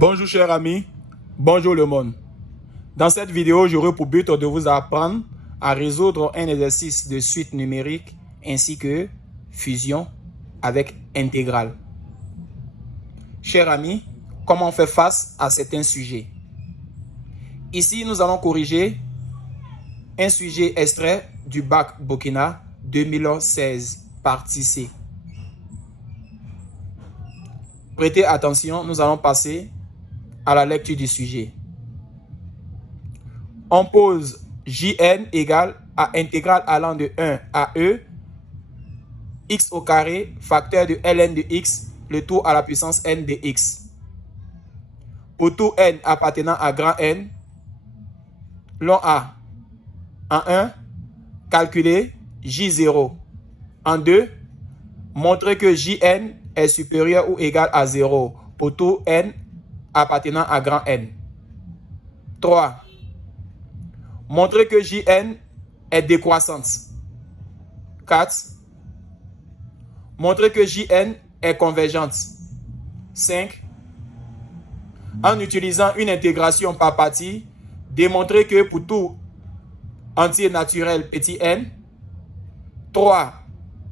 Bonjour chers amis, bonjour le monde. Dans cette vidéo, j'aurai pour but de vous apprendre à résoudre un exercice de suite numérique ainsi que fusion avec intégrale. Chers amis, comment on fait face à certains sujets? Ici, nous allons corriger un sujet extrait du bac Burkina 2016, partie C. Prêtez attention, nous allons passer à la lecture du sujet. On pose Jn égale à intégrale allant de 1 à E, x au carré, facteur de ln de x, le tout à la puissance n de x. Pour tout n appartenant à grand N, l'on a en 1, calculer J0. En 2, montrer que Jn est supérieur ou égal à 0 pour tout n appartenant à grand N. 3. Montrer que Jn est décroissante. 4. Montrer que Jn est convergente. 5. En utilisant une intégration par partie, démontrer que pour tout entier naturel petit n, 3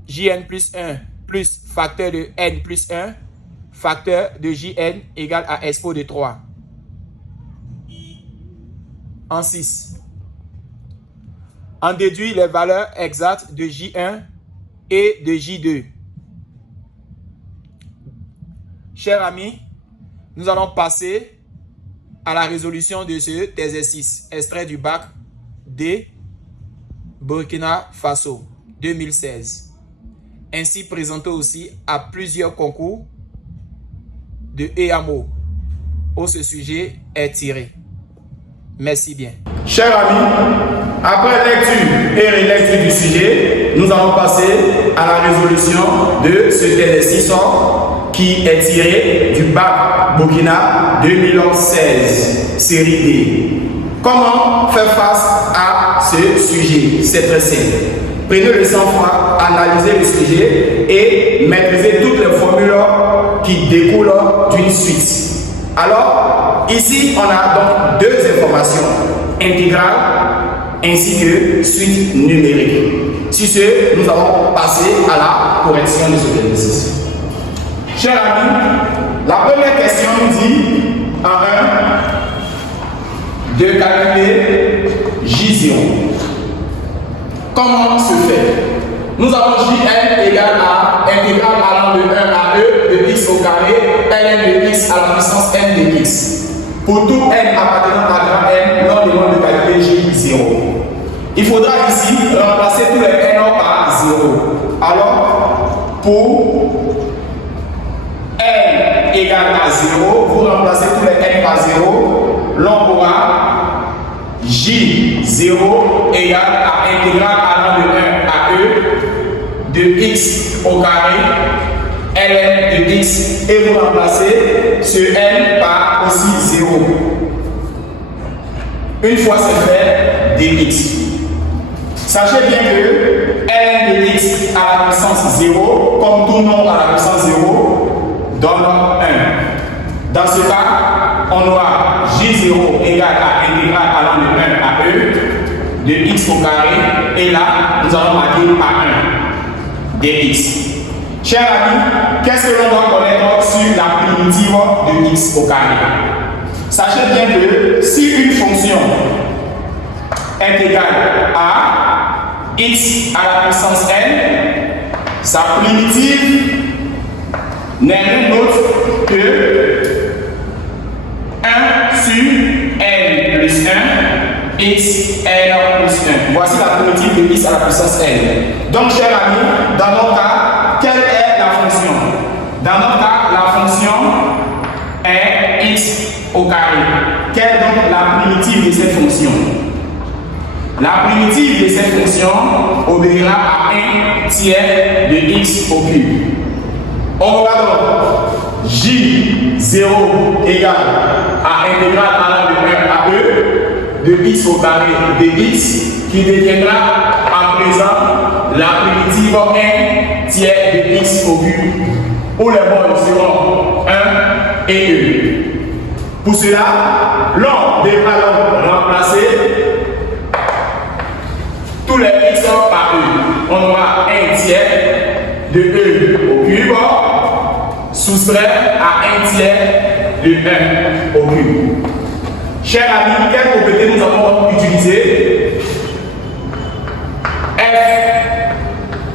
Jn plus 1 plus facteur de n plus 1, facteur de Jn égale à expo de 3. En 6. On déduit les valeurs exactes de J1 et de J2. Chers amis, nous allons passer à la résolution de cet exercice, extrait du bac D Burkina Faso 2016. Ainsi présenté aussi à plusieurs concours de EAMO où ce sujet est tiré. Merci bien. Chers amis, après lecture et relecture du sujet, nous allons passer à la résolution de cet exercice qui est tiré du bac Burkina 2016, série D. Comment faire face à ce sujet? C'est très simple. Prenez le sang-froid, analysez le sujet et maîtrisez toutes les formules qui découlent d'une suite. Alors, ici, on a donc deux informations, intégrale ainsi que suite numérique. Sur ce, nous allons passer à la correction de ce exercice. Chers amis, la première question nous dit en 1 de calculer J0. Comment se fait? Nous avons Jn égale à intégrale allant de 1 à E de x au carré, ln de x à la puissance n de x. Pour tout n appartenant à grand N, l'on demande de calculer J0. Il faudra ici remplacer tous les n par 0. Alors, pour n égale à 0, vous remplacez tous les n par 0, l'on aura J0 égale à intégrale allant de 1 à E de x au carré, ln de x, et vous remplacez ce n par aussi 0. Une fois c'est fait, dx. Sachez bien que ln de x à la puissance 0, comme tout nombre à la puissance 0, donne 1. Dans ce cas, on aura J0 égale à intégrale allant de 1 à E de x au carré, et là, nous allons marquer par 1 dx. Chers amis, qu'est-ce que l'on doit connaître sur la primitive de x au carré? Sachez bien que si une fonction est égale à x à la puissance n, sa primitive n'est rien d'autre que 1 sur n plus 1, x n plus 1. Voici la primitive de x à la puissance n. Donc, chers amis, dans notre cas, quelle est la fonction? Dans notre cas, la fonction est x au carré. Quelle est donc la primitive de cette fonction? La primitive de cette fonction obéira à 1 tiers de x au cube. On aura donc J0 égale à intégrale allant de 1 à E de x au carré de x qui deviendra à présent la primitive 1 tiers de x au cube où les bornes seront 1 et E. Pour cela, l'on devra remplacer tous les x par e. On aura 1 tiers de e au cube soustrait à 1 tiers de 1 au cube. Chers amis, quelle propriété nous avons utilisé? F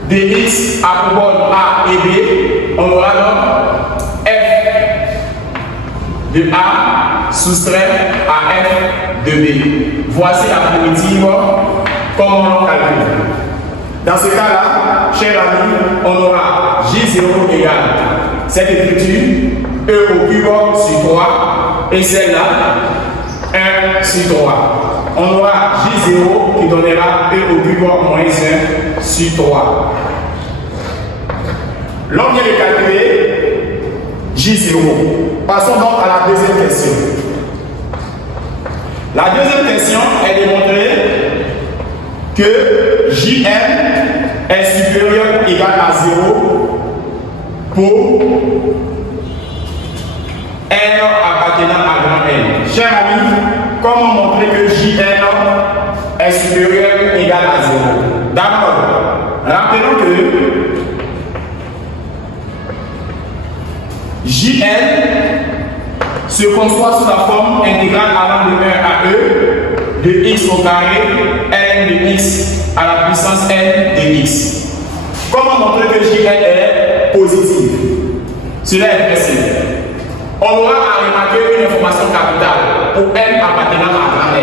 de x apparobole a et b, on aura donc f de a soustrait à f de b. Voici la primitive comme on calcule. Dans ce cas-là, chers amis, on aura J0 égale cette écriture e au cube sur 3 et celle-là 1 sur 3. On aura J0 qui donnera e au cube moins 1 sur 3. L'on vient de calculer J0. Passons donc à la deuxième question. La deuxième question est de montrer que Jn est supérieur ou égal à 0 pour n appartenant à grand N. Chers amis, comment montrer que Jn est supérieur ou égal à 0? D'abord, rappelons que Jn se conçoit sous la forme intégrale allant de 1 à e de x au carré n de x à la puissance n de x. Comment montrer que Jn est positif? Cela est très simple. On aura à remarquer une information capitale pour n appartenant à grand N.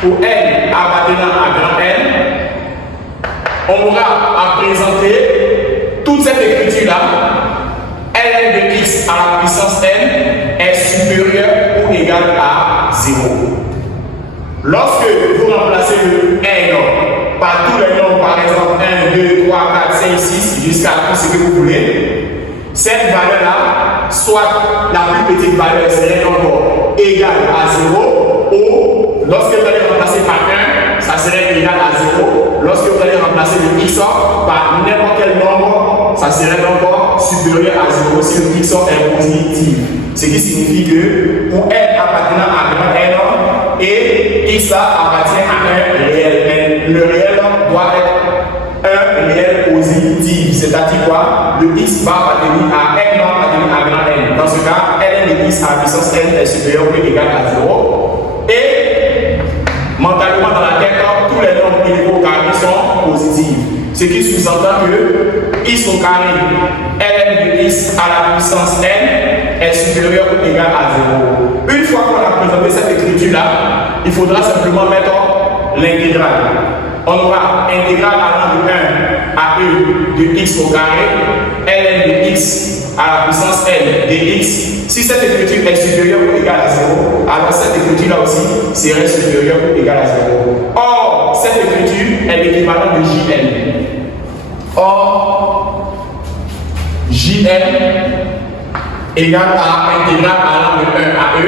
Pour n appartenant à grand N, on aura à présenter toute cette écriture-là. Ln de x à la puissance n est supérieur ou égal à 0. Lorsque vous remplacez le n par tous les nombres, par exemple 1, 2, 3, 4, 5, 6, jusqu'à tout ce que vous voulez, cette valeur-là, soit la plus petite valeur serait encore égale à 0, ou lorsque vous allez remplacer par 1, ça serait égal à 0. Lorsque vous allez remplacer le x par n'importe quel nombre, ça serait encore supérieur à 0 si le x est positif. Ce qui signifie que pour n appartenant à grand N et x appartient à un réel n, le réel doit être un réel positif. C'est-à-dire quoi? Le x va appartenir à n va appartenir à grand N. Dans ce cas, ln de x à la puissance n est supérieur ou égal à 0. Et mentalement dans la tête, tous les nombres élevés au carré sont positifs. Ce qui sous-entend que x au carré, ln de x à la puissance n est supérieur ou égal à 0. Une fois qu'on a présenté cette écriture-là, il faudra simplement mettre l'intégrale. On aura intégrale allant de 1 à e de x au carré, ln de x à la puissance n de x. Si cette écriture est supérieure ou égale à 0, alors cette écriture-là aussi serait supérieure ou égale à 0. Or, cette écriture est l'équivalent de Jn. Or, Jn égale à intégrale allant de 1 à e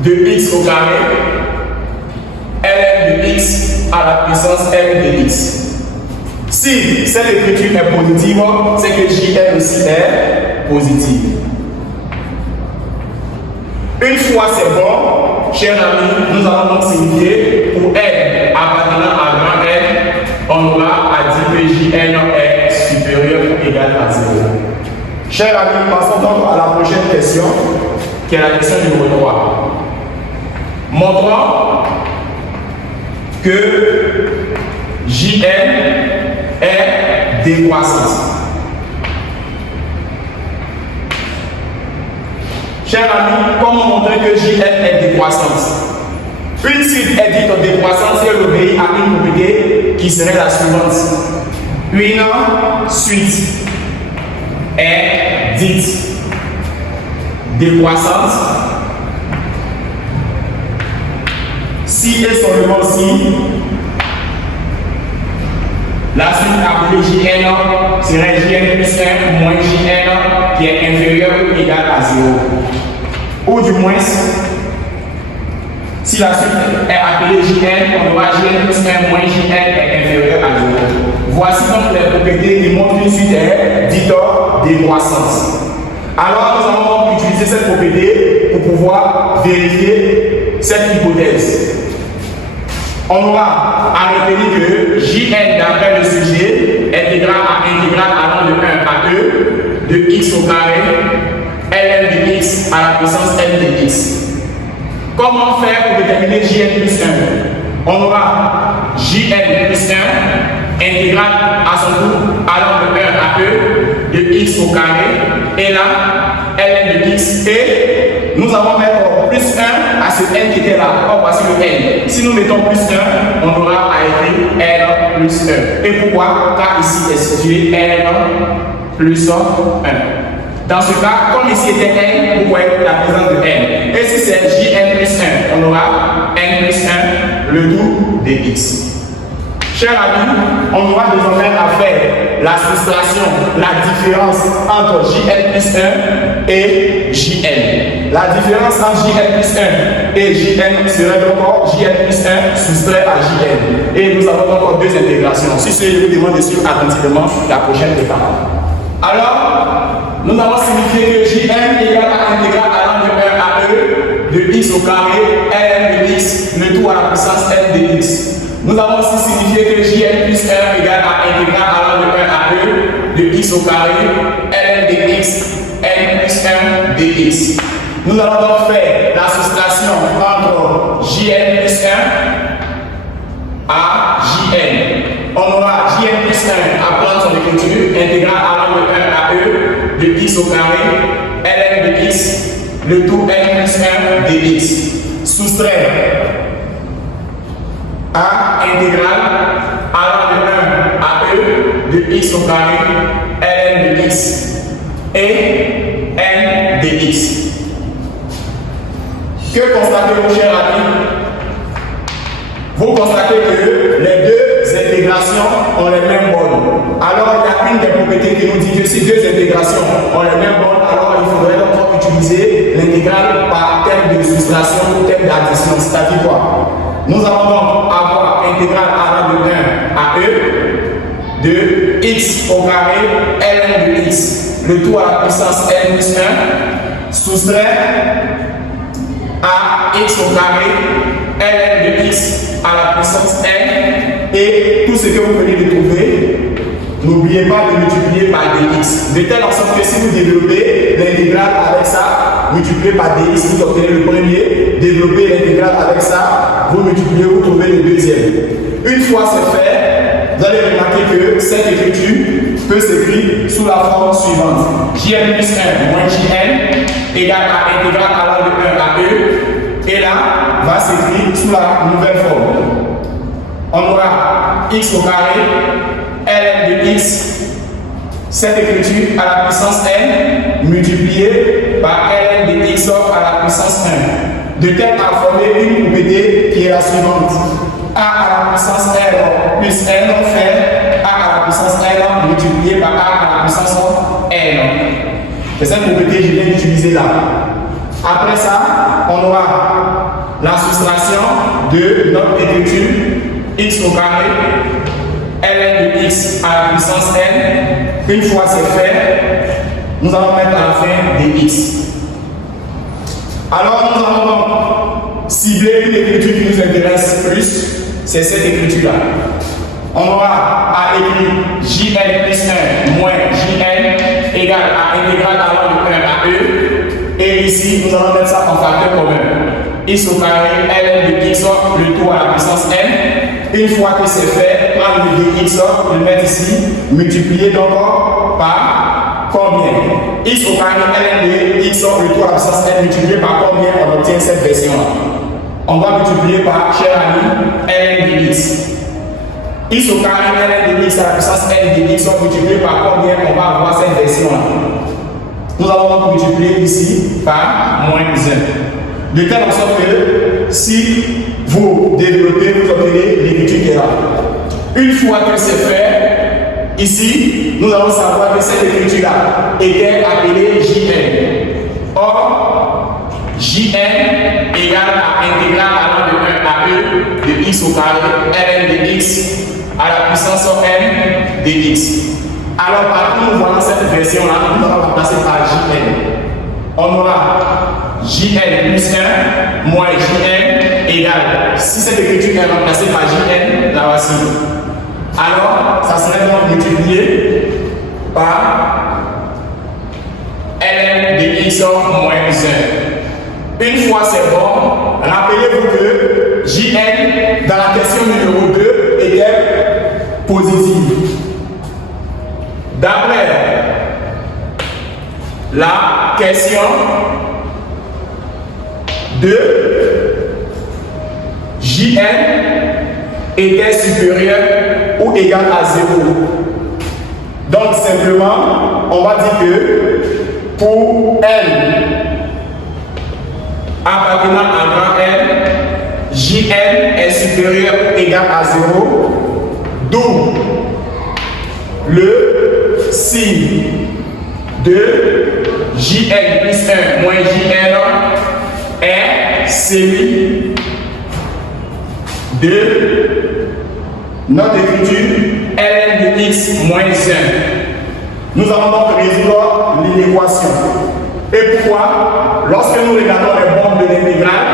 de x au carré, ln de x à la puissance n de x. Si cette écriture est positive, c'est que Jn aussi est positive. Une fois c'est bon, chers amis, nous allons donc signifier pour n appartenant à grand N, on aura à dire que Jn est supérieur ou égal à 0. Chers amis, passons donc à la prochaine question, qui est la question numéro 3. Montrons que Jn est décroissante. Chers amis, comment montrer que Jn est décroissante? Une suite est dite décroissante si elle obéit à une propriété qui serait la suivante. Une suite est dite décroissante si et seulement si la suite appelée Jn serait Jn plus 1 moins Jn qui est inférieur ou égal à 0. Ou du moins, si la suite est appelée Jn, on aura Jn plus 1 moins Jn est inférieur à 0. Voici donc les propriétés qui montrent qu'une suite est dite décroissante. Alors nous allons utiliser cette propriété pour pouvoir vérifier cette hypothèse. On aura à retenir que Jn d'après le sujet est égal à intégrale allant de 1 à e de x au carré ln de x à la puissance n de x. Comment faire pour déterminer Jn plus 1? On aura Jn plus 1 intégrale à son tour allant de 1 à e de x au carré et là ln de x et nous allons mettre plus 1 à ce n qui était là. Or voici le n. Si nous mettons plus 1, on aura à écrire n plus 1. Et pourquoi? Car ici est situé n plus 1. Dans ce cas, comme ici était n, vous voyez la présence de n. Et si c'est Jn plus 1, on aura n plus 1, le tout de x. Chers amis, on aura désormais à faire la soustraction, la différence entre Jn plus 1 et Jn. La différence entre Jn plus 1 et Jn serait donc Jn plus 1 soustrait à Jn. Et nous avons encore deux intégrations. Si ce, je vous demande de suivre attentivement la prochaine étape. Alors, nous allons signifier que Jn égale à intégrale allant de 1 à e de x au carré ln de x, le tout à la puissance n de x. Nous allons aussi signifier que Jn plus 1 égale à intégrale allant de 1 à e de x au carré ln de x n plus 1 dx. Nous allons donc faire la soustraction entre Jn plus 1 à Jn. On aura Jn plus 1 à prendre son écriture intégrale allant de 1 à e de x au carré ln de x, le tout n plus 1 dx. Soustraire a intégrale allant de 1 à e de x au carré ln de x et n de x. Que constatez-vous, chers amis? Vous constatez que les deux intégrations ont les mêmes bornes. Alors, il y a une des propriétés qui nous dit que si deux intégrations ont les mêmes bornes, alors il faudrait donc utiliser l'intégrale par thème de soustraction ou thème d'addition. C'est-à-dire quoi? Nous allons donc avoir intégrale allant de 1 à e de x au carré ln de x, le tout à la puissance n plus 1, soustrait à x au carré ln de x à la puissance n et tout ce que vous venez de trouver, n'oubliez pas de multiplier par dx. De telle sorte que si vous développez l'intégrale avec ça, multipliez par dx, vous obtenez le premier, développez l'intégrale avec ça, vous multipliez, vous trouvez le deuxième. Une fois c'est fait, vous allez remarquer que cette écriture peut s'écrire sous la forme suivante. Jn plus 1 moins Jn égale à intégrale allant de 1 à e, et là va s'écrire sous la nouvelle forme. On aura x au carré ln de x, cette écriture à la puissance n multipliée par ln de x à la puissance 1, de telle à former une propriété qui est la suivante. A à la puissance n plus n fait a à la puissance n multiplié par a à la puissance n. C'est cette propriété que je viens d'utiliser là. Après ça, on aura la soustraction de notre écriture x au carré ln de x à la puissance n. Une fois c'est fait, nous allons mettre à la fin des x. Alors nous allons donc cibler une écriture qui nous intéresse plus, c'est cette écriture-là. On aura à écrire Jn plus 1 moins Jn égale à intégrale allant de 1 à e. Et ici, nous allons mettre ça en facteur commun. X au carré ln de x, le tout à la puissance n. Une fois que c'est fait, prendre le dx, le mettre ici, multiplier donc par combien? X au carré ln de x, le tout à la puissance n, multiplié par combien on obtient cette version-là? On va multiplier par, cher ami, ln de x. X au carré ln de x à la puissance n de x multiplié par combien on va avoir cette version-là? Nous allons donc multiplier ici par moins 1. De telle sorte que si vous développez, vous obtenez l'écriture qui est là. Une fois que c'est fait, ici, nous allons savoir que cette écriture-là était appelée Jn. Or, Jn égale à intégrale allant de 1 à e de x au carré ln de x à la puissance n de x. Alors, par contre, nous voyons cette version-là, nous allons remplacer par Jn. on aura JN plus 1 moins JN égale, si cette écriture est remplacée par JN, la voici. Alors, ça serait donc multiplié par ln de x moins 1. Une fois c'est bon, rappelez-vous que JN dans la question numéro 2 était positive. D'après la question 2, JN était supérieur ou égal à 0. Donc simplement, on va dire que pour N appartenant à grand N, JN est supérieur ou égal à 0, d'où le signe de JN plus 1 moins JN est celui de notre écriture ln de x moins 1. Nous allons donc résoudre l'équation. Et pourquoi? Lorsque nous regardons les bornes de l'intégrale,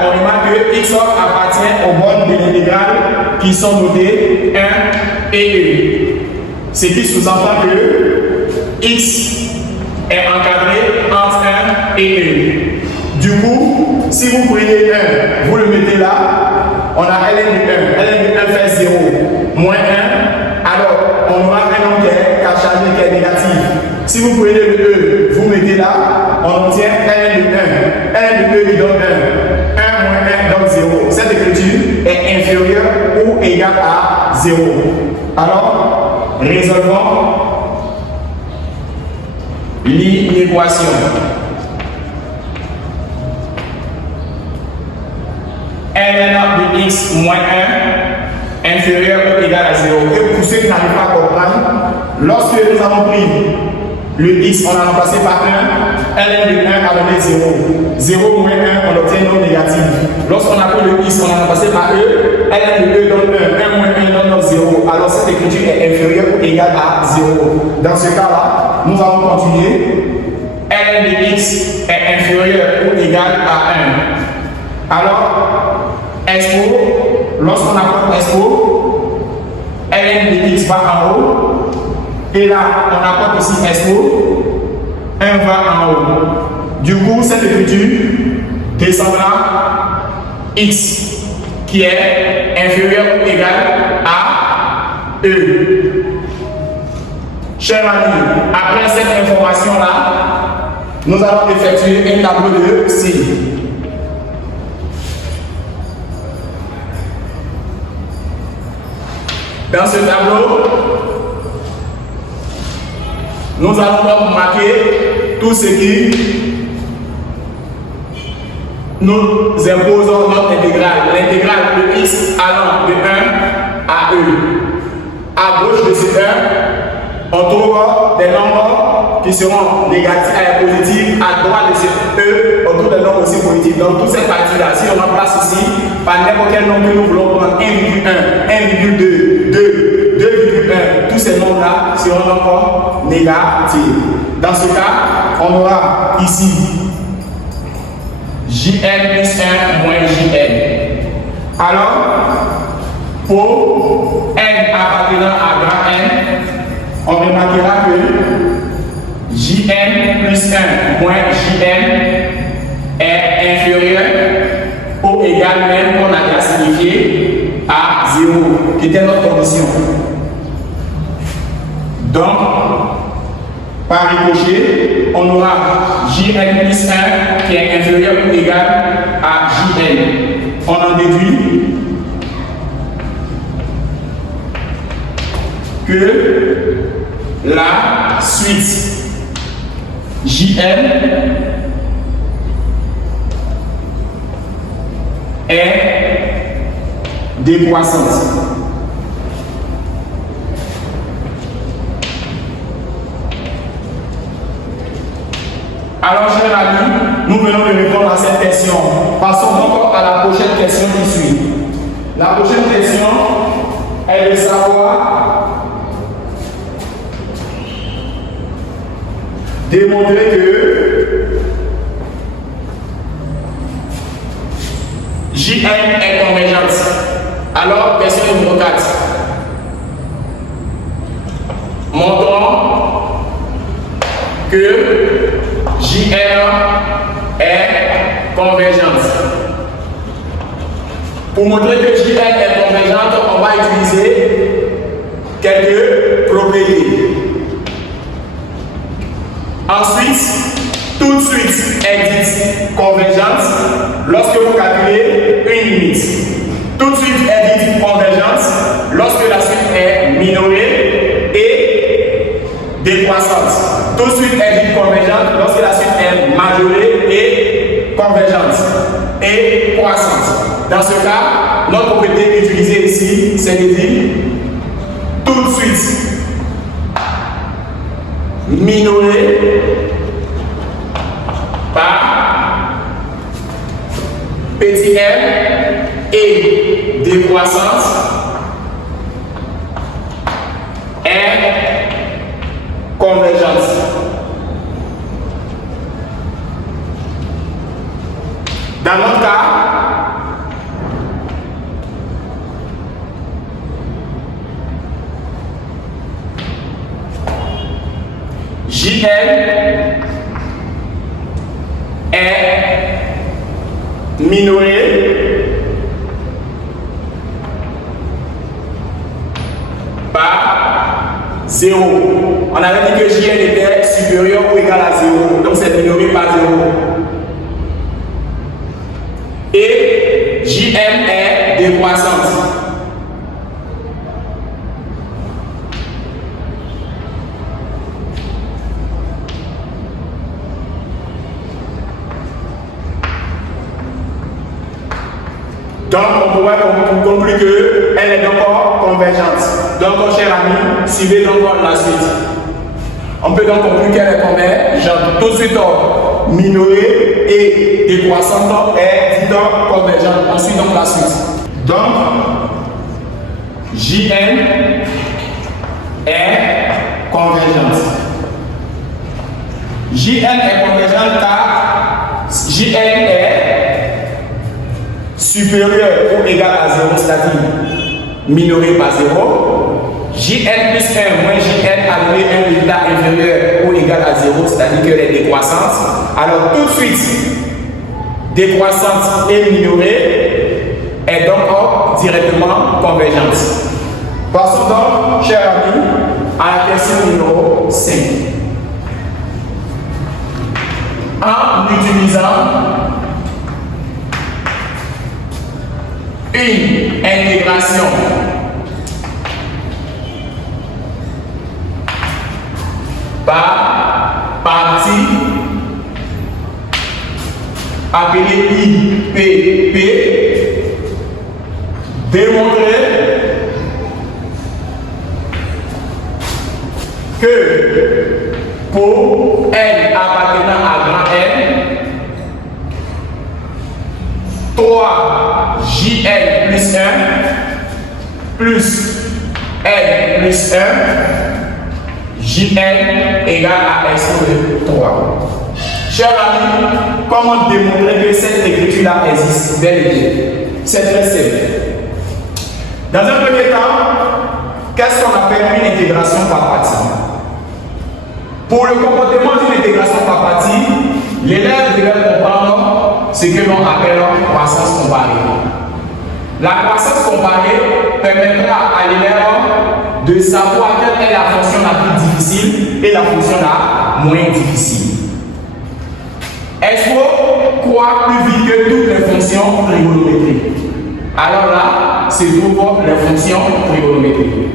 on remarque que x appartient aux bornes de l'intégrale qui sont notées 1 et 1. Ce qui sous-entend que x est encadré entre 1 et 1. Du coup, si vous prenez 1, vous le mettez là, on a ln de 1. ln de 1 fait 0, moins 1. Alors, on aura un nombre qui est chargé, qui est négatif. Si vous prenez le E, vous mettez là, on obtient ln de 1. ln de 2 qui donne 1. 1 moins 1 donne 0. Cette écriture est inférieure ou égale à 0. Alors, résolvons l'équation. ln de x moins 1 inférieur ou égal à 0. Et pour ceux qui n'arrivent pas à comprendre, lorsque nous avons pris le x, on l'a remplacé par 1, ln de 1 a donné 0. 0 moins 1, on obtient non négatif. Lorsqu'on a pris le x, on l'a remplacé par e, ln de 2 donne 1, 1 moins 1 donne 0. Alors cette écriture est inférieure ou égale à 0. Dans ce cas-là, nous allons continuer. ln de x est inférieur ou égal à 1. Alors, expo, lorsqu'on apporte expo, ln de x va en haut, et là on apporte aussi expo, 1 va en haut. Du coup, cette écriture descendra x qui est inférieur ou égal à e. Chers amis, après cette information-là, nous allons effectuer un tableau de signes. Dans ce tableau, nous allons donc marquer tout ce qui nous impose notre intégrale. L'intégrale de x allant de 1 à e. À gauche de ce 1, on trouve des nombres qui seront négatifs et positifs. À droite de ce e, on trouve des nombres aussi positifs. Donc, toute cette partie-là, si on en place ici, par n'importe quel nombre que nous voulons prendre, 1,1, 1,2, 2, 2,1, tous ces nombres-là seront encore négatifs. Dans ce cas, on aura ici JN plus 1 moins JN. Alors, pour N appartenant à grand N, on remarquera que JN plus 1 moins JN est inférieur ou égal même qu'on a déjà signifié à 0, qui était notre condition. Donc, par ricochet, on aura JN plus 1 qui est inférieur ou égal à JN. On en déduit que la suite JN est décroissante. Alors, chers amis, nous venons de répondre à cette question. Passons donc à la prochaine question qui suit. La prochaine question est de savoir démontrer que JN est convergente. Alors, question numéro 4. Montrons que JN est convergente. Pour montrer que JN est convergente, on va utiliser quelques propriétés. Ensuite, tout de suite est dite convergente lorsque vous calculez une limite. Tout de suite est dite convergente lorsque la suite est minorée et décroissante. Tout de suite est dite convergente lorsque la suite est majorée et convergente et croissante. Dans ce cas, notre propriété utilisée ici, c'est de dire tout de suite minorée par petit m et décroissante est convergente. Dans notre cas, JN est minoré par 0. On avait dit que JN était supérieur ou égal à 0. Donc c'est minoré par 0. Et JN est décroissante. Donc, on pourrait conclure qu'elle est encore convergente. Donc, mon cher ami, suivez donc la suite. On peut donc conclure qu'elle est convergente. Tout de suite, minorée et décroissante est dit donc convergente. On suit donc la suite. Donc, JN est convergente. JN est convergente car JN est supérieur ou égal à 0, c'est-à-dire minoré par 0. JN plus 1 moins JN a donné un résultat inférieur ou égal à 0, c'est-à-dire qu'elle est décroissante. Alors tout de suite, décroissante et minorée est donc directement convergente. Passons donc, chers amis, à la question numéro 5. En utilisant une intégration par partie appelée IPP, démontrer que pour N appartenant à grand N, 3 JN plus 1 plus N plus 1 JN égale à S de 3. Chers amis, comment démontrer que cette écriture-là existe bel et bien? C'est très simple. Dans un premier temps, qu'est-ce qu'on appelle une intégration par partie? Pour le comportement d'une intégration par partie, l'élève devait comprendre ce que l'on appelle croissance comparée. La croissance comparée permettra à l'élève de savoir quelle est la fonction la plus difficile et la fonction la moins difficile. Est-ce qu'on croit plus vite que toutes les fonctions trigonométriques? Alors là, se trouvent les fonctions trigonométriques.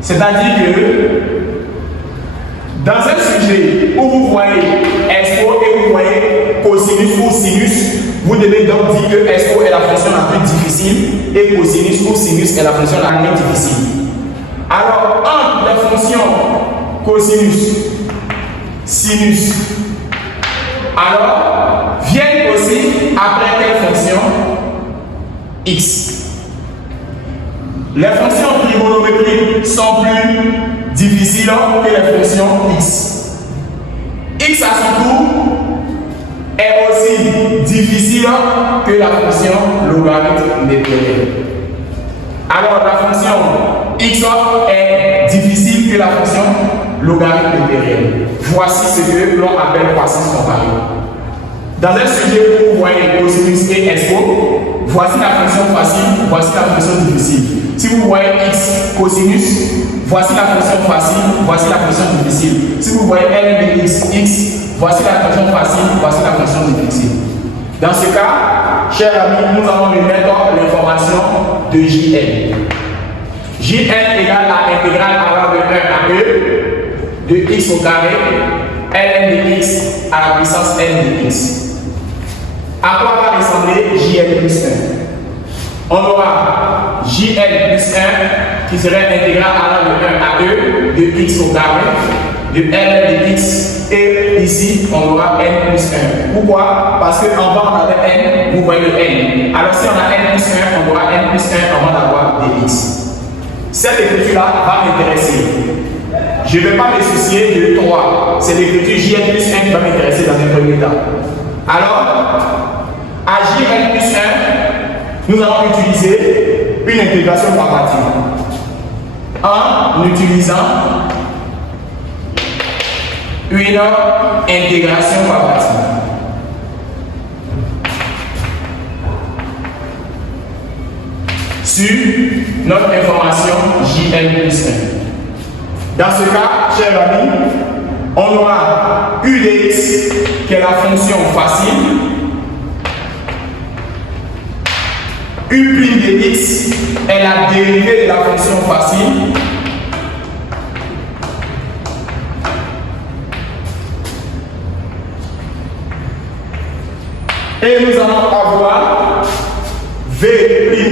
C'est-à-dire que dans un sujet où vous voyez expo et vous voyez cosinus ou sinus, vous devez donc dire que expo est la fonction la plus difficile et cosinus ou sinus est la fonction la moins difficile. Alors, entre les fonctions cosinus, sinus, alors viennent aussi après quelle fonction? X. Les fonctions trigonométriques sont plus difficiles difficile que les fonctions x. X à son tour est aussi difficile que la fonction logarithme vectoriel. Alors la fonction x est difficile que la fonction logarithme vectoriel. Voici ce que l'on appelle croissance comparée. Dans un sujet où vous voyez cosinus et expo, voici la fonction facile, voici la fonction difficile. Si vous voyez x cosinus, voici la fonction facile, voici la fonction difficile. Si vous voyez l de x, voici la fonction facile, voici la fonction difficile. Dans ce cas, chers amis, nous allons remettre l'information de Jn. Jn égale à intégrale allant de 1 à e de x au carré, ln de x à la puissance n de x. À quoi va ressembler Jn plus 1? On aura Jn plus 1 qui serait intégrale allant de 1 à e de x au carré, de ln de x, et ici on aura n plus 1. Pourquoi? Parce qu'en bas on avait n, vous voyez le n. Alors si on a n plus 1, on aura n plus 1 avant d'avoir dx. Cette écriture-là va m'intéresser. Je ne vais pas me soucier de 3. C'est l'écriture Jn plus 1 qui va m'intéresser dans un premier temps. Alors, à Jn plus 1, nous allons utiliser une intégration par partie. En utilisant une intégration par partie. Sur notre information Jn plus 1. Dans ce cas, chers amis, on aura u de x qui est la fonction facile, u' de x est la dérivée de la fonction facile, et nous allons avoir v'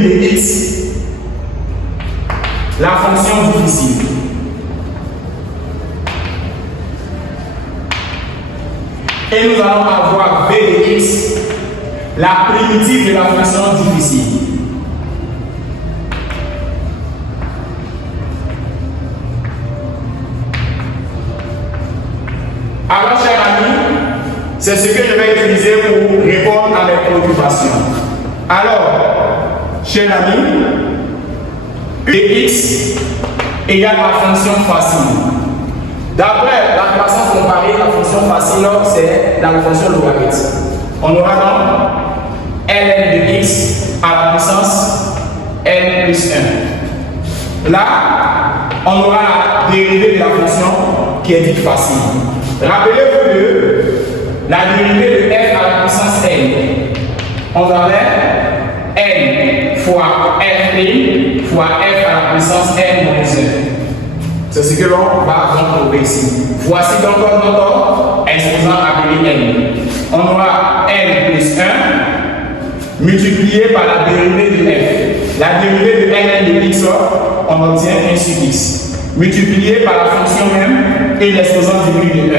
de x, la fonction difficile. Et nous allons avoir v de x, la primitive de la fonction difficile. Alors, chers amis, c'est ce que je vais utiliser pour répondre à mes préoccupations. Alors, chers amis, u de x égale la fonction facile. D'après la croissance comparée, la fonction facile, c'est la fonction logarithme. On aura donc ln de x à la puissance n plus 1. Là, on aura la dérivée de la fonction qui est dite facile. Rappelez-vous que la dérivée de f à la puissance n, on avait n fois f' fois f à la puissance n moins 1. C'est ce que l'on va retrouver ici. Voici donc notre exposant appelé n. On aura n plus 1 multiplié par la dérivée de f. La dérivée de ln de x, on obtient 1 sur x. Multiplié par la fonction même et l'exposant diminue de 1.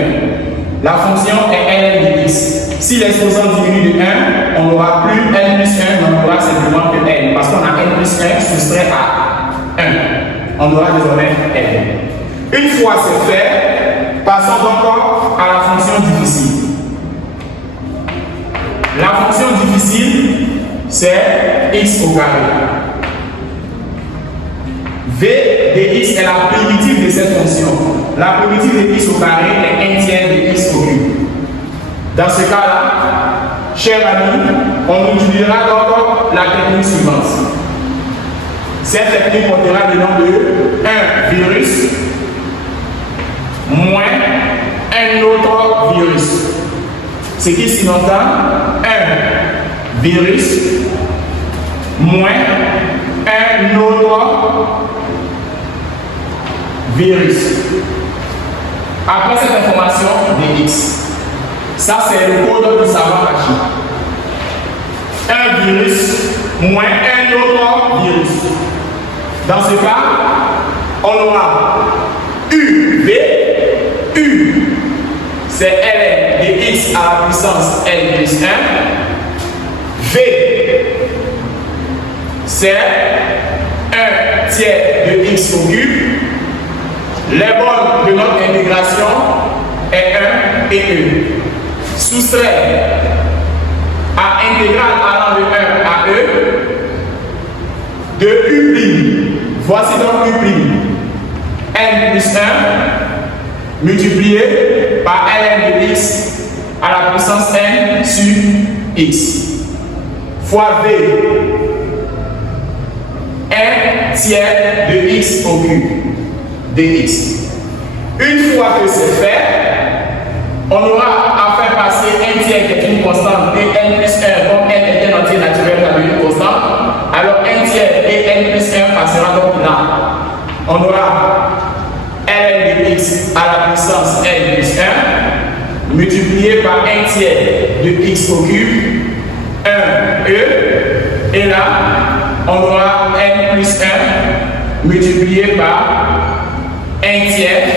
La fonction est ln de x. Si l'exposant diminue de 1, on n'aura plus n plus 1, mais on aura simplement que n. Parce qu'on a n plus 1 soustrait à 1. On aura désormais n. Une fois c'est fait, passons donc à la fonction difficile. La fonction difficile, c'est x au carré. V de x est la primitive de cette fonction. La primitive de x au carré est 1 tiers de x au cube. Dans ce cas-là, chers amis, on utilisera donc la technique suivante. Cette technique portera le nom de 1 virus moins un autre virus. Ce qui sous-entend 1 virus moins un autre virus. Après cette information de x, ça c'est le code du savant magique. Un virus moins un autre virus. Dans ce cas, on aura UV, U, c'est ln de x à la puissance n plus 1, V, c'est 1 tiers de x au cube, Les bornes de notre intégration est 1 et E. Soustrait à intégrale allant de 1 à E de U'. Voici donc U'. N plus 1 multiplié par ln de x à la puissance n sur x fois v 1 tiers de x au cube dx. Une fois que c'est fait, on aura à faire passer 1 tiers qui est une constante et n plus 1 comme n est un entier naturel comme une constante. Alors 1 tiers et n plus 1 passera donc là. On aura ln de x à la puissance n plus 1 multiplié par 1 tiers de x au cube 1 e, et là on aura n plus 1 multiplié par 1 tiers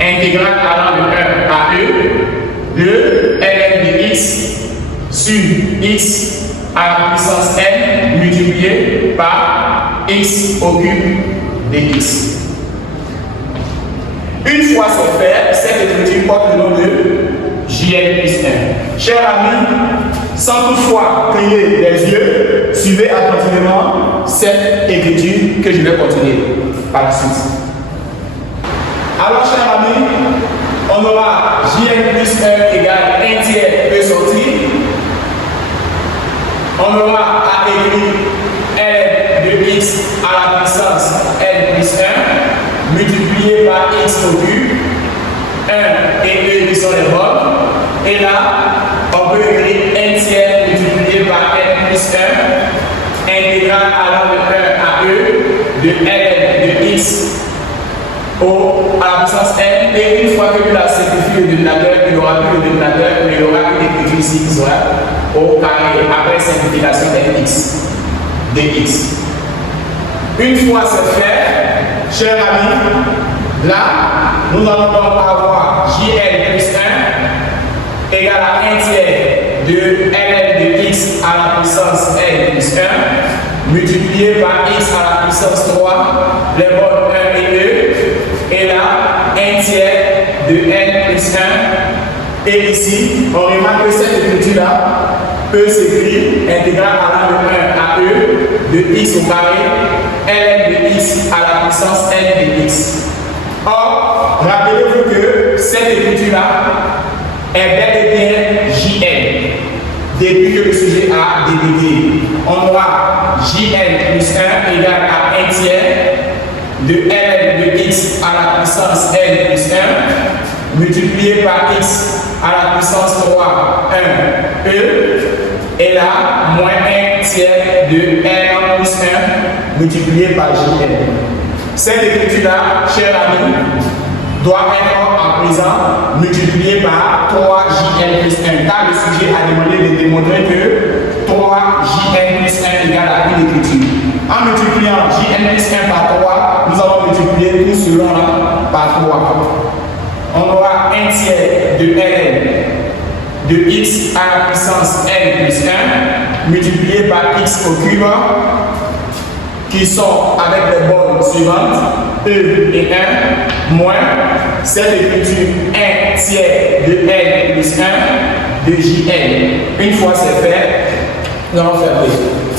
intégrale allant de 1 à e de ln de x sur x à la puissance n multiplié par x au cube dx. Une fois c'est fait, cette écriture porte le nom de JN plus 1. Chers amis, sans toutefois cligner des yeux, suivez attentivement cette écriture que je vais continuer par la suite. Alors, chers amis, on aura JN plus 1 égale 1 tiers E sorti. On aura à écrire L de x à la puissance N plus 1 multiplié par x au cube, 1 et 2 qui sont les bornes. Et là, on peut écrire 1 tiers multiplié par n plus 1 intégrale allant de 1 à e de ln de x à la puissance n. Et une fois que la simplifie le dénominateur, il n'y aura plus le dénominateur, mais il y aura une écriture ici qui sera au carré après simplification de x dx. Une fois c'est fait, chers amis, là, nous allons donc avoir JL plus 1 égale à 1 tiers de ln de x à la puissance n plus 1 multiplié par x à la puissance 3, les bornes 1 et 2, et là, 1 tiers de n plus 1. Et ici, on remarque que cette écriture-là peut s'écrire intégrale allant de 1 à e de x au carré ln de x à la puissance n de x. Or, rappelez-vous que cette écriture-là est bel et bien JN depuis que le sujet a délégué. On aura JN plus 1 égale à 1 tiers de ln de x à la puissance n plus 1 multiplié par x à la puissance 3 1 e, et là moins 1 tiers de ln plus 1 multiplié par JN. Cette écriture-là, chers amis, doit être en présent multiplié par 3JN plus 1, car le sujet a demandé de démontrer que 3JN plus 1 égale à une écriture. En multipliant JN plus 1 par 3, nous allons multiplier tout selon là par 3. On aura 1 tiers de ln de x à la puissance n plus 1 multiplié par x au cube, qui sont avec les bornes suivantes, E et 1, moins cette écriture 1 tiers de n plus 1 de JN. Une fois c'est fait, nous allons fermer.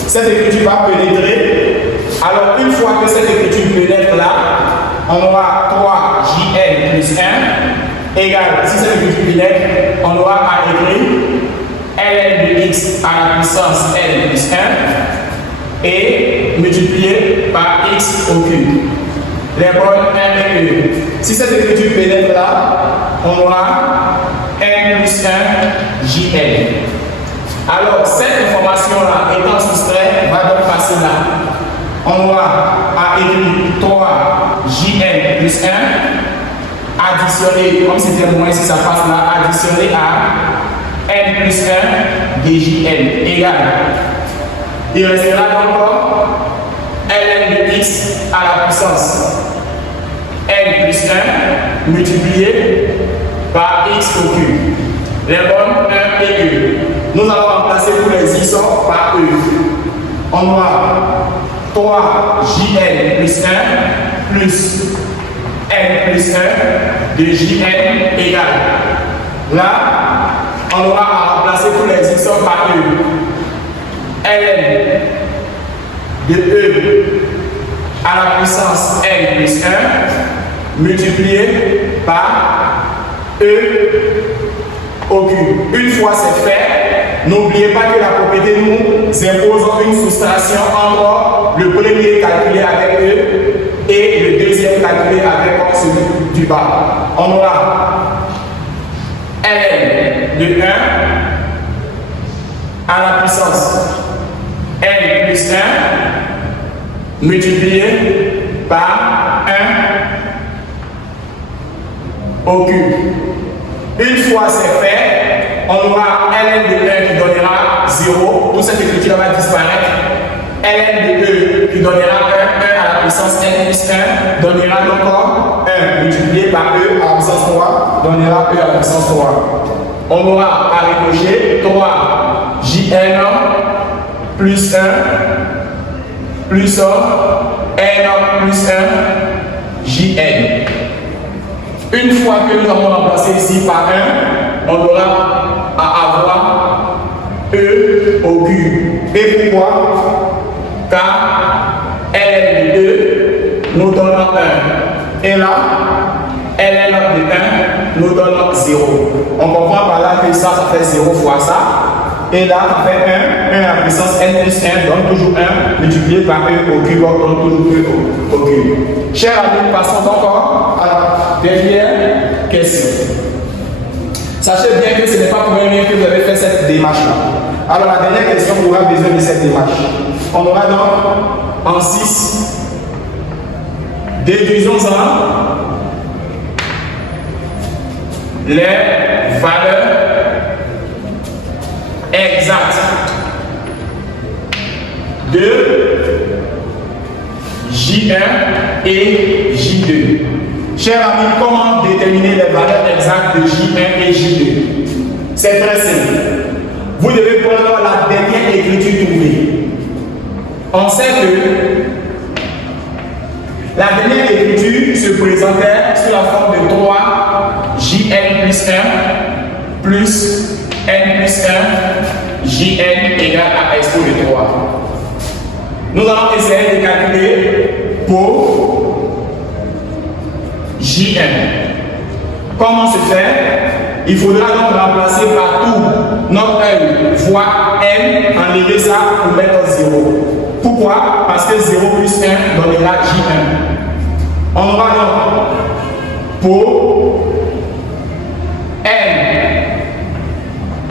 Cette écriture va pénétrer. Alors, une fois que cette écriture pénètre là, on aura 3JN plus 1 égale, si cette écriture pénètre, on aura à écrire ln de x à la puissance n plus 1 et multiplié par x au cube. Les bornes 1 et 2. Si cette écriture pénètre là, on aura n plus 1 JN. Alors, cette information-là étant soustraite, va donc passer là. On aura à écrire 3 JN plus 1 additionné, comme c'était moins si ça passe là, additionné à n plus 1 dJN égale. Il restera donc ln de x à la puissance n plus 1 multiplié par x au cube. Les bornes 1 et 2. Nous allons remplacer tous les x par e. On aura 3JN plus 1 plus n plus 1 de Jn égale. Là, on aura à remplacer tous les x par E. Ln de E à la puissance n plus 1 multiplié par E au cube. Une fois c'est fait, n'oubliez pas que la propriété nous impose une soustraction entre le premier calculé avec E et le deuxième calculé avec celui du bas. On aura ln de 1 à la puissance n plus 1 multiplié par 1 au cube. Une fois c'est fait, on aura ln de 1 qui donnera 0, toute cette écriture va disparaître. Ln de 2 qui donnera 1, 1 à la puissance n plus 1 donnera encore 1 multiplié par E à la puissance 3 donnera E à la puissance 3. On aura à ricochet 3 Jn plus 1 plus 1 n plus 1 Jn. Une fois que nous avons remplacé ici par 1, on aura à avoir E au cube. Et pourquoi? Car ln de 2 nous donne 1. Et là, ln de 1 nous donne 0. On comprend par là que ça fait 0 fois ça. Et là, ça fait 1. 1 à la puissance n plus 1 donne toujours 1 multiplié par E au cube, on donne toujours E au cube. Chers amis, passons encore à la dernière question. Sachez bien que ce n'est pas pour rien que vous avez fait cette démarche-là. Alors, la dernière question, on aura besoin de cette démarche. On aura donc en 6, déduisons-en les valeurs exactes de J1 et J2. Chers amis, comment déterminer les valeurs exactes de J1 et J2? C'est très simple. Vous devez prendre la dernière écriture trouvée. On sait que la dernière écriture se présentait sous la forme de 3 Jn plus 1 plus n plus 1 Jn égale à expo de 3. Nous allons essayer de calculer pour Jn. Comment se fait? Il faudra donc remplacer partout notre œil fois n, enlever ça pour mettre 0. Pourquoi? Parce que 0 plus 1 donnera J1. On aura donc pour n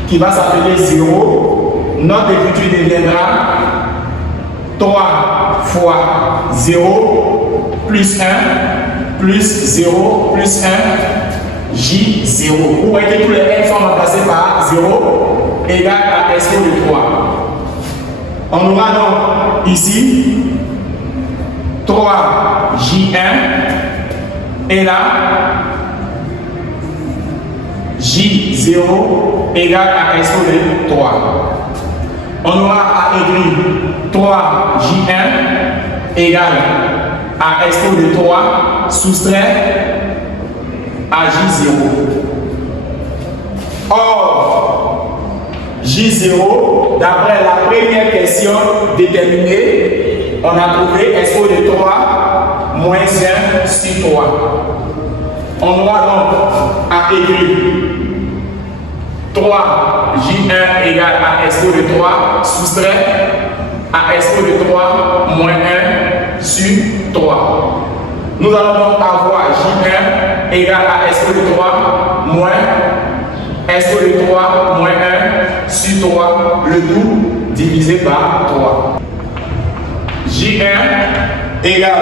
qui va s'appeler 0, notre écriture deviendra 3 fois 0 plus 1 plus 0 plus 1 J0. Vous voyez que tous les n sont remplacés par 0 égale à expo de 3. On aura donc ici 3 J1 et là J0 égale à expo de 3. On aura à écrire 3 J1 égale à expo de 3 soustrait à J0. Or, J0, d'après la première question déterminée, on a trouvé expo de 3 moins 1 sur 3. On aura donc à écrire 3 J1 égale à expo de 3 soustrait à expo de 3 moins 1 sur 3. Nous allons donc avoir J1 égale à expo de 3 moins expo de 3 moins 1 sur 3, le tout divisé par 3. J1 égale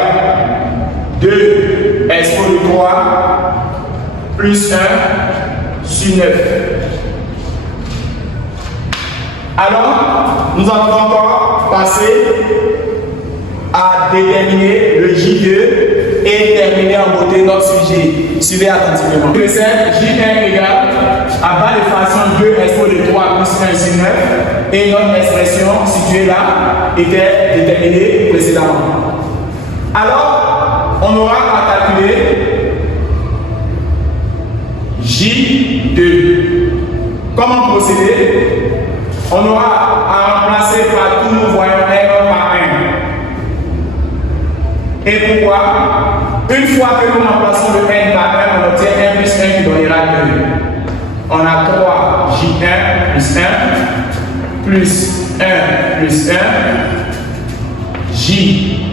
2 expo de 3 plus 1 sur 9. Alors, nous allons encore passer à déterminer le J2 et terminer en beauté notre sujet. Suivez attentivement. Le 7, J1 égale à bas de façon 2 expo de 3 plus 1 sur 9 et notre expression située là était déterminée précédemment. Alors, on aura à calculer J2. Comment procéder? On aura à remplacer partout nos voyants R1 par 1. Et pourquoi? Une fois que nous remplaçons le n par 1, on obtient 1 plus 1 qui donnera 2. On a 3 J1 plus 1 plus 1 plus 1 J1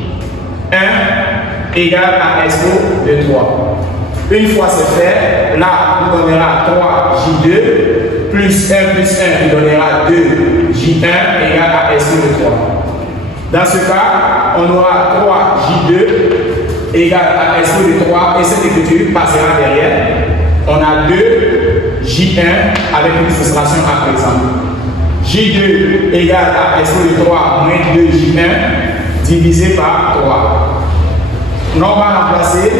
égale à SO de 3. Une fois c'est fait, là, nous donnera 3 J2 plus 1 plus 1 qui donnera 2 J1 égale à SO de 3. Dans ce cas, on aura 3 J2 égale à SO de 3 et cette écriture passera derrière. On a 2 J1 avec une frustration à présent. J2 égale à SO de 3 moins 2 J1 divisé par 3. On va remplacer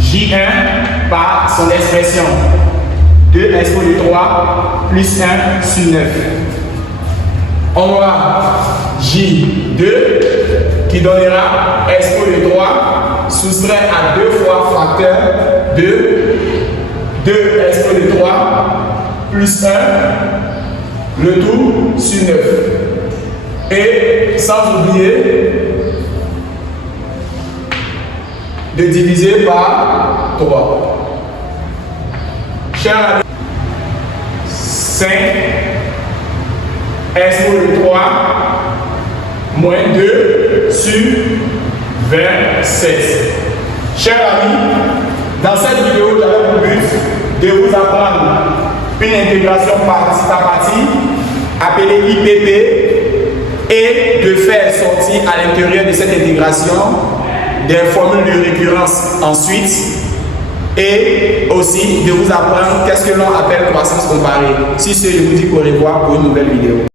J1 par son expression 2 SO de 3 plus 1 sur 9. On aura J2 qui donnera SO de 3 soustrait à 2 fois facteur de 2 SO de 3 plus 1, le tout sur 9. Et sans oublier de diviser par 3. Chers amis, 5 SO de 3 moins 2 sur 27. Chers amis, dans cette vidéo, j'avais pour but de vous apprendre une intégration partie à partie appelée IPP et de faire sortir à l'intérieur de cette intégration des formules de récurrence ensuite et aussi de vous apprendre qu'est-ce que l'on appelle croissance comparée. Si ce, je vous dis au revoir pour une nouvelle vidéo.